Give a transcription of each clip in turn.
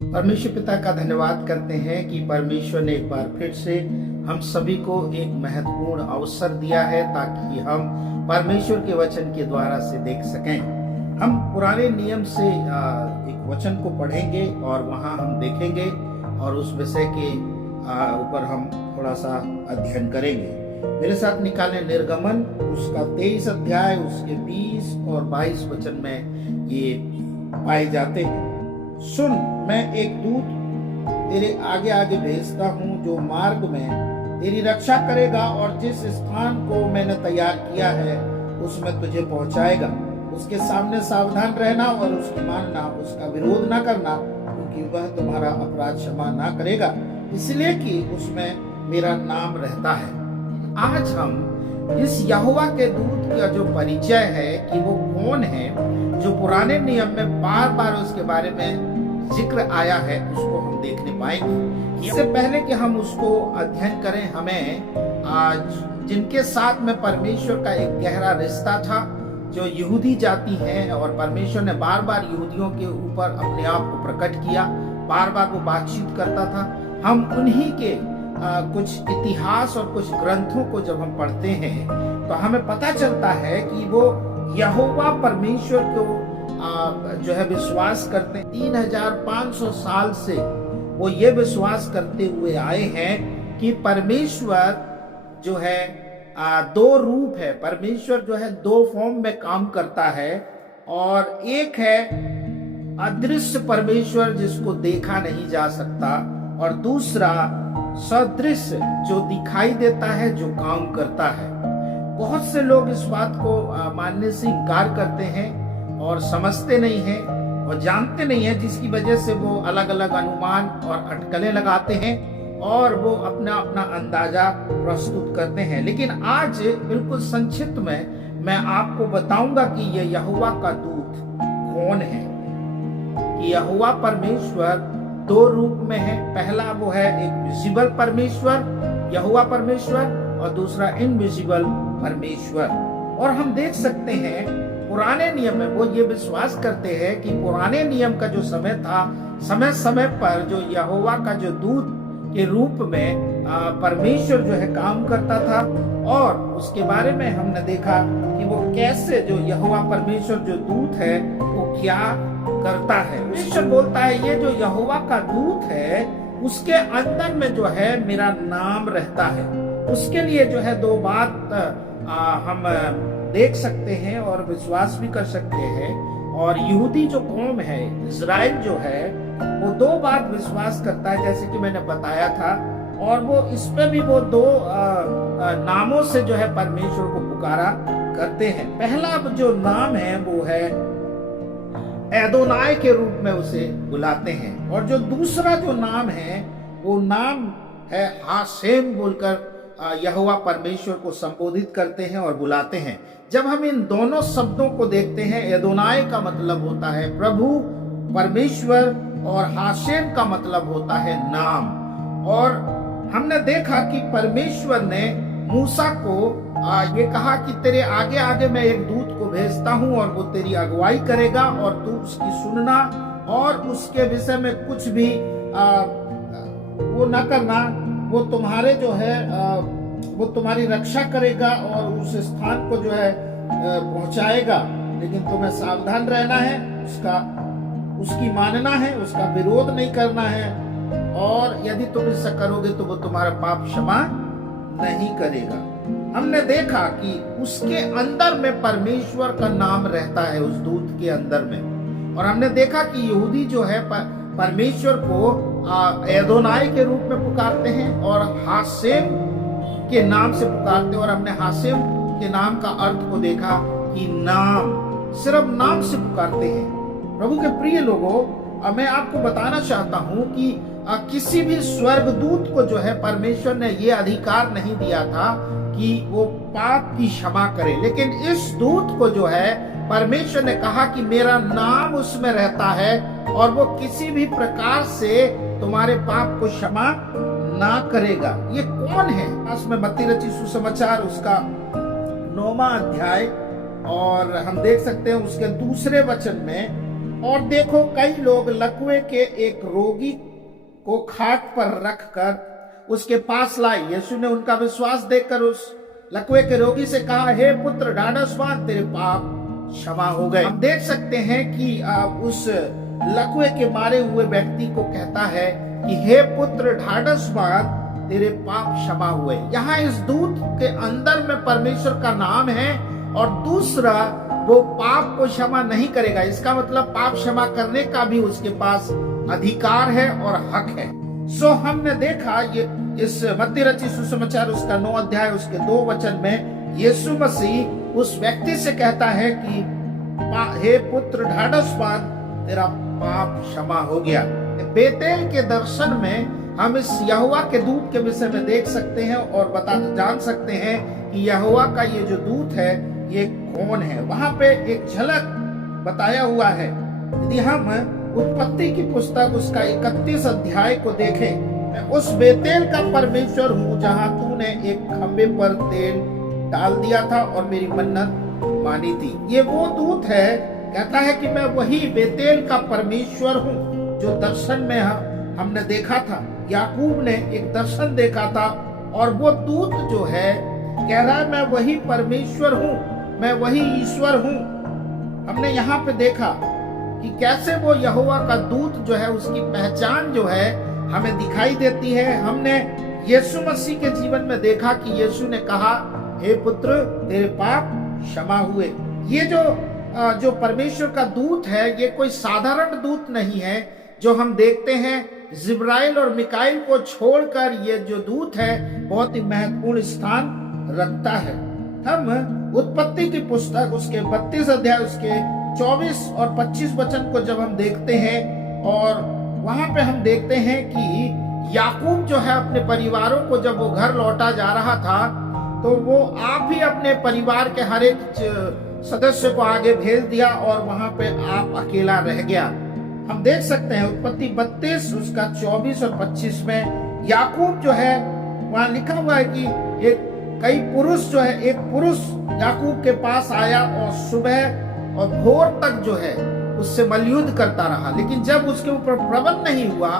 परमेश्वर पिता का धन्यवाद करते हैं कि परमेश्वर ने एक बार फिर से हम सभी को एक महत्वपूर्ण अवसर दिया है ताकि हम परमेश्वर के वचन के द्वारा से देख सकें। हम पुराने नियम से एक वचन को पढ़ेंगे और वहां हम देखेंगे और उस विषय के ऊपर हम थोड़ा सा अध्ययन करेंगे। मेरे साथ निकालें निर्गमन उसका 23 अध्याय उसके 20 और 22 वचन में ये पाए जाते हैं। सुन, मैं एक दूत तेरे आगे आगे भेजता हूँ जो मार्ग में तेरी रक्षा करेगा और जिस स्थान को मैंने तैयार किया है उसमें तुझे पहुंचाएगा। उसके सामने सावधान रहना और उसकी मानना, उसका विरोध ना करना, क्योंकि वह तुम्हारा अपराध क्षमा ना करेगा, इसलिए कि उसमें मेरा नाम रहता है। आज हम इस यहोवा के दूत का जो परिचय है कि वो कौन है, जो पुराने नियम में बार बार उसके बारे में जिक्र आया है, उसको हम देखने पाएंगे। इससे पहले कि हम उसको अध्ययन करें, हमें आज जिनके साथ में परमेश्वर का एक गहरा रिश्ता था, जो यहूदी जाति है, और परमेश्वर ने बार बार यहूदियों के ऊपर अपने आप को प्रकट किया, बार बार वो बातचीत करता था। हम उन्हीं के कुछ इतिहास और कुछ ग्रंथों को जब हम पढ़ते हैं तो हमें पता चलता है कि वो यहोवा परमेश्वर को जो है विश्वास करते हैं। 3500 साल से वो ये विश्वास करते हुए आए हैं कि परमेश्वर जो है दो रूप है। परमेश्वर जो है दो फॉर्म में काम करता है, और एक है अदृश्य परमेश्वर जिसको देखा नहीं जा सकता, और दूसरा सदृश्य जो दिखाई देता है, जो काम करता है। बहुत से लोग इस बात को मानने से इनकार करते हैं और समझते नहीं हैं और जानते नहीं हैं, जिसकी वजह से वो अलग अलग अनुमान और अटकलें लगाते हैं और वो अपना अपना अंदाजा प्रस्तुत करते हैं। लेकिन आज बिल्कुल संक्षिप्त में मैं आपको बताऊंगा कि ये यहोवा का दूत कौन है। कि यहोवा परमेश्वर दो रूप में है। पहला वो है एक विजिबल परमेश्वर, यहोवा परमेश्वर, और दूसरा इनविजिबल परमेश्वर। और हम देख सकते हैं पुराने नियम में वो ये विश्वास करते हैं कि पुराने नियम का जो समय था, समय समय पर जो यहोवा का जो दूत के रूप में परमेश्वर जो है काम करता था, और उसके बारे में हमने देखा कि वो कैसे जो यहोवा परमेश्वर जो दूत है वो क्या करता है। परमेश्वर बोलता है ये जो यहोवा का दूत है उसके अंदर में जो है मेरा नाम रहता है। उसके लिए जो है दो बात हम देख सकते हैं और विश्वास भी कर सकते हैं। और यहूदी जो कौम है, इजराइल जो है, वो दो बात विश्वास करता है, जैसे कि मैंने बताया था। और वो इस पे भी वो दो नामों से जो है परमेश्वर को पुकारा करते हैं। पहला जो नाम है वो है एदोनाई के रूप में उसे बुलाते हैं, और जो दूसरा जो नाम है वो नाम है हाशेम बोलकर यहोवा परमेश्वर को संबोधित करते हैं और बुलाते हैं। जब हम इन दोनों शब्दों को देखते हैं, एदोनाई का मतलब होता है प्रभु, परमेश्वर, और हाशेम का मतलब होता है नाम। और हमने देखा कि परमेश्वर ने मूसा को ये कहा कि तेरे आगे आगे मैं एक दूत को भेजता हूं और वो तेरी अगुवाई करेगा और तू उसकी सुनना और उसके विषय में कुछ भी वो न करना। वो तुम्हारे जो है वो तुम्हारी रक्षा करेगा और उस स्थान को जो है पहुंचाएगा, लेकिन तुम्हें सावधान रहना है, उसकी मानना है, उसका विरोध नहीं करना है, और यदि तुम ऐसा करोगे तो वो तुम्हारा पाप क्षमा नहीं करेगा। हमने देखा कि उसके अंदर में परमेश्वर का नाम रहता है, उस दूत के अंदर में। और हमने देखा कि यहूदी जो है परमेश्वर को एदोनाई के रूप में पुकारते हैं और हाशेम के नाम से पुकारते हैं। और हमने हाशेम के नाम का अर्थ को देखा कि नाम, सिर्फ नाम से पुकारते हैं। प्रभु के प्रिय लोगों, मैं आपको बताना चाहता हूं कि किसी भी स्वर्गदूत को जो है परमेश्वर ने ये अधिकार नहीं दिया था कि वो पाप की क्षमा करे, लेकिन इस दूत को जो है परमेश्वर ने कहा कि मेरा नाम उसमें रहता है और वो किसी भी प्रकार से तुम्हारे पाप को क्षमा ना करेगा। ये कौन है? उसमें मत्ती रचित सुसमाचार उसका 9वां अध्याय, और हम देख सकते हैं उसके दूसरे वचन में और देखो कई लोग लकवे के एक रोगी को खाट पर रखकर उसके पास लाए। यीशु ने उनका विश्वास देखकर उस लकवे के रोगी से कहा, हे पुत्र ढाढ़स बांध, तेरे पाप क्षमा हो गए। हम देख सकते हैं कि उस लकवे के मारे हुए व्यक्ति को कहता है कि हे पुत्र ढाढ़स बांध, तेरे पाप क्षमा हुए। यहाँ इस दूत के अंदर में परमेश्वर का नाम है और दूसरा वो पाप को क्षमा नहीं करेगा। इसका मतलब पाप क्षमा करने का भी उसके पास अधिकार है और हक है। सो हमने देखा ये इस मत्ती रचित सुसमाचार उसका 9 अध्याय उसके 2 वचन में यीशु मसीह उस व्यक्ति से कहता है कि हे पुत्र ढाढ़स बांध, तेरा पाप क्षमा हो गया। बेतेल के दर्शन में हम इस यहोवा के दूत के विषय में देख सकते हैं और जान सकते हैं कि यहोवा का ये जो दूत है ये कौन है। वहां पे एक झलक बताया हुआ है। यदि हम उत्पत्ति की पुस्तक उसका 31 अध्याय को देखें, मैं उस बेतेल का परमेश्वर हूँ जहाँ तूने एक खंबे पर तेल डाल दिया था और मेरी मन्नत मानी थी। ये वो दूत है, कहता है कि मैं वही बेतेल का परमेश्वर हूँ जो दर्शन में हमने देखा था। याकूब ने एक दर्शन देखा था और वो दूत जो है कह रहा है मैं वही परमेश्वर हूँ, मैं वही ईश्वर हूँ। हमने यहाँ पे देखा कि कैसे वो यहोवा का दूत जो है उसकी पहचान जो है हमें दिखाई देती है। हमने यीशु मसीह के जीवन में देखा कि यीशु ने कहा, हे पुत्र तेरे पाप क्षमा हुए। ये जो परमेश्वर का दूत है ये कोई साधारण दूत नहीं है जो हम देखते हैं। जिब्राइल और मिकाइल को छोड़कर ये जो दूत है बहुत ही महत्वपूर्ण स्थान रखता है। हम उत्पत्ति की पुस्तक उसके 32 अध्याय उसके 24 और 25 वचन को जब हम देखते हैं और वहां पे हम देखते हैं कि याकूब जो है अपने परिवारों को जब वो घर लौटा जा रहा था तो वो आप ही अपने परिवार के हर एक सदस्य को आगे भेज दिया और वहां पे आप अकेला रह गया। हम देख सकते हैं उत्पत्ति 32 उसका 24 और 25 में याकूब जो है वहां लिखा हुआ है कि एक पुरुष याकूब के पास आया और सुबह और भोर तक जो है उससे मलयुद्ध करता रहा, लेकिन जब उसके ऊपर प्रबल नहीं हुआ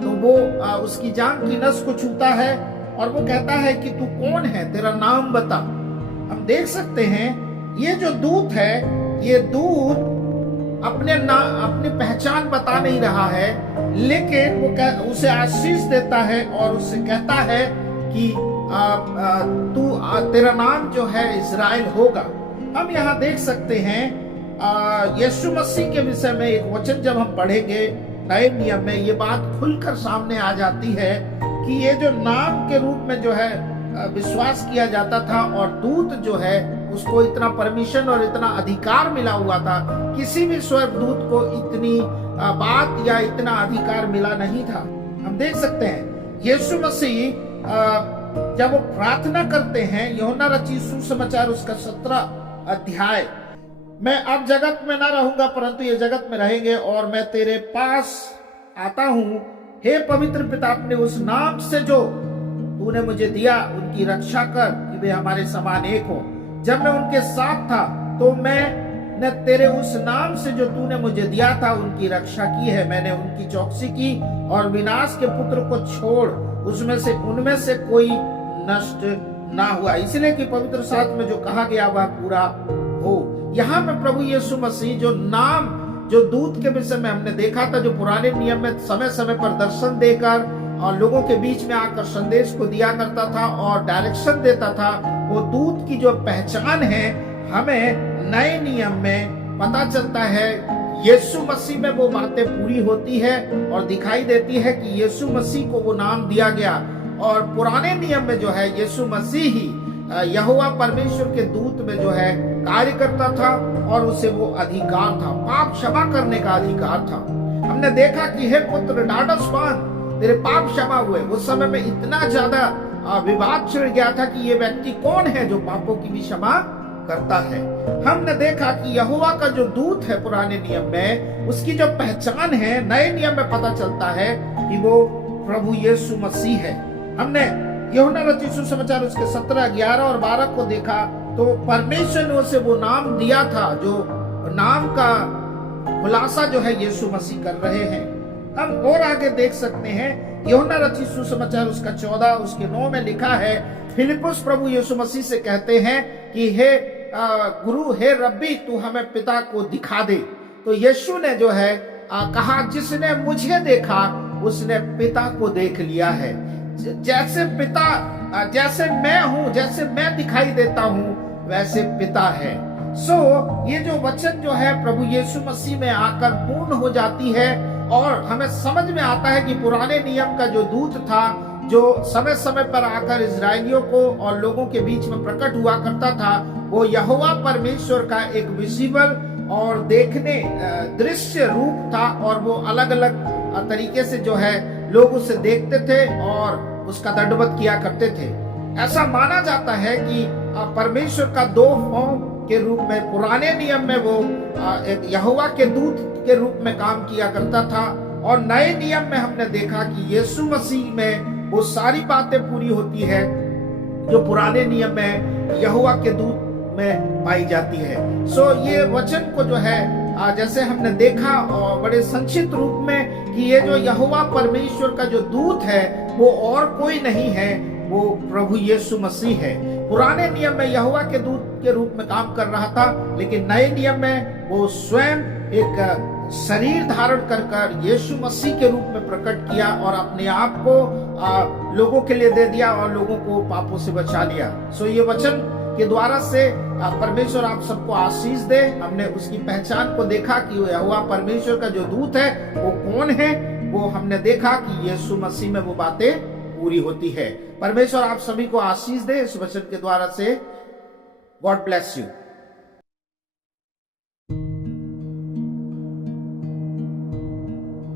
तो वो उसकी जान की नस को छूता है और वो कहता है कि तू कौन है, तेरा नाम बता। हम देख सकते हैं ये जो दूत है ये दूत अपनी पहचान बता नहीं रहा है, लेकिन वो उसे आशीष देता है और उससे कहता है कि तेरा नाम जो है इज़राइल होगा। हम यहाँ देख सकते हैं यीशु मसीह के विषय में एक वचन जब हम पढ़ेंगे नए नियम में ये बात खुलकर सामने आ जाती है कि ये जो नाम के रूप में जो है विश्वास किया जाता था और दूत जो है उसको इतना परमिशन और इतना अधिकार मिला हुआ था, किसी भी स्वर्गदूत को इतनी बात या इतना अधिकार मिला नहीं था। हम देख सकते हैं यीशु मसीह जब वो प्रार्थना करते हैं, यूहन्ना रचित सुसमाचार उसका 17 अध्याय, मैं अब जगत में ना रहूंगा परंतु ये जगत में रहेंगे और मैं तेरे पास आता हूँ। हे पवित्र पिता, अपने उस नाम से जो तूने मुझे दिया उनकी रक्षा कर कि वे हमारे समान एक हो। जब मैं उनके साथ था तो मैंने तेरे उस नाम से जो तूने मुझे दिया था उनकी रक्षा की है। मैंने उनकी चौकसी की और विनाश के पुत्र को छोड़ उनमें से कोई नष्ट ना हुआ, इसलिए कि पवित्र शास्त्र में जो कहा गया वह पूरा हो। यहाँ पे प्रभु यीशु मसीह जो दूत के विषय में हमने देखा था, जो पुराने नियम में समय समय पर दर्शन देकर और लोगों के बीच में आकर संदेश को दिया करता था और डायरेक्शन देता था, वो दूत की जो पहचान है हमें नए नियम में पता चलता है। यीशु मसीह में वो बातें पूरी होती है और दिखाई देती है कि यीशु मसीह को वो नाम दिया गया। और पुराने नियम में जो है यीशु मसीह ही यहोवा परमेश्वर के दूत में जो है कार्य करता था और उसे वो अधिकार था, पाप क्षमा करने का अधिकार था। हमने देखा कि हे पुत्र ढाढ़स बांध, तेरे पाप क्षमा हुए। उस समय में इतना ज्यादा विवाद छिड़ गया था कि ये व्यक्ति कौन है जो पापों की भी क्षमा करता है। हमने देखा कि यहोवा का जो दूत है पुराने नियम में, उसकी जो पहचान है नए नियम में पता चलता है कि वो प्रभु यीशु मसीह है। हमने यूहन्ना रचित सुसमाचार उसके 17, 11 और 12 को देखा तो परमेश्वर ने उसे वो नाम दिया था जो नाम का खुलासा जो है यीशु मसीह कर रहे हैं। हम और आगे देख सकते हैं, यूहन्ना रचित सुसमाचार उसका 14 उसके 9 में लिखा है, फिलिप्पुस प्रभु यीशु मसीह से कहते हैं कि हे गुरु, हे रब्बी, तू हमें पिता को दिखा दे। तो यीशु ने जो है कहा, जिसने मुझे देखा उसने पिता को देख लिया है। जैसे पिता, जैसे मैं हूं, जैसे मैं दिखाई देता हूं, वैसे पिता है। ये जो वचन जो है प्रभु यीशु मसीह में आकर पूर्ण हो जाती है और हमें समझ में आता है कि पुराने नियम का जो दूत था, जो समय समय पर आकर इजरायलियों को और लोगों के बीच में प्रकट हुआ करता था, वो यहोवा परमेश्वर का एक विजिबल और देखने दृश्य रूप था और वो अलग अलग तरीके से जो है लोग उसे देखते थे और उसका दंडवत किया करते थे। ऐसा माना जाता है कि परमेश्वर का 2 फॉर्म के रूप में पुराने नियम में वो एक यहोवा के दूत के रूप में काम किया करता था, और नए नियम में हमने देखा कि यीशु मसीह में वो सारी बातें पूरी होती है जो पुराने नियम में यहोवा के दूत में पाई जाती है। ये वचन को जो है जैसे हमने देखा और बड़े संक्षिप्त रूप में कि ये जो यहोवा परमेश्वर का जो दूत है वो और कोई नहीं है, वो प्रभु यीशु मसीह है। पुराने नियम में यहोवा के दूत के रूप में काम कर रहा था, लेकिन नए नियम में वो स्वयं एक शरीर धारण कर यीशु मसीह के रूप में प्रकट किया और अपने आप को लोगों के लिए दे दिया और लोगों को पापों से बचा लिया। ये वचन के द्वारा से परमेश्वर आप सबको आशीष दे। हमने उसकी पहचान को देखा कि वो यहोवा परमेश्वर का जो दूत है वो कौन है, वो हमने देखा कि यीशु मसीह में वो बातें पूरी होती है। परमेश्वर आप सभी को आशीष दे इस वचन के द्वारा से। God bless you.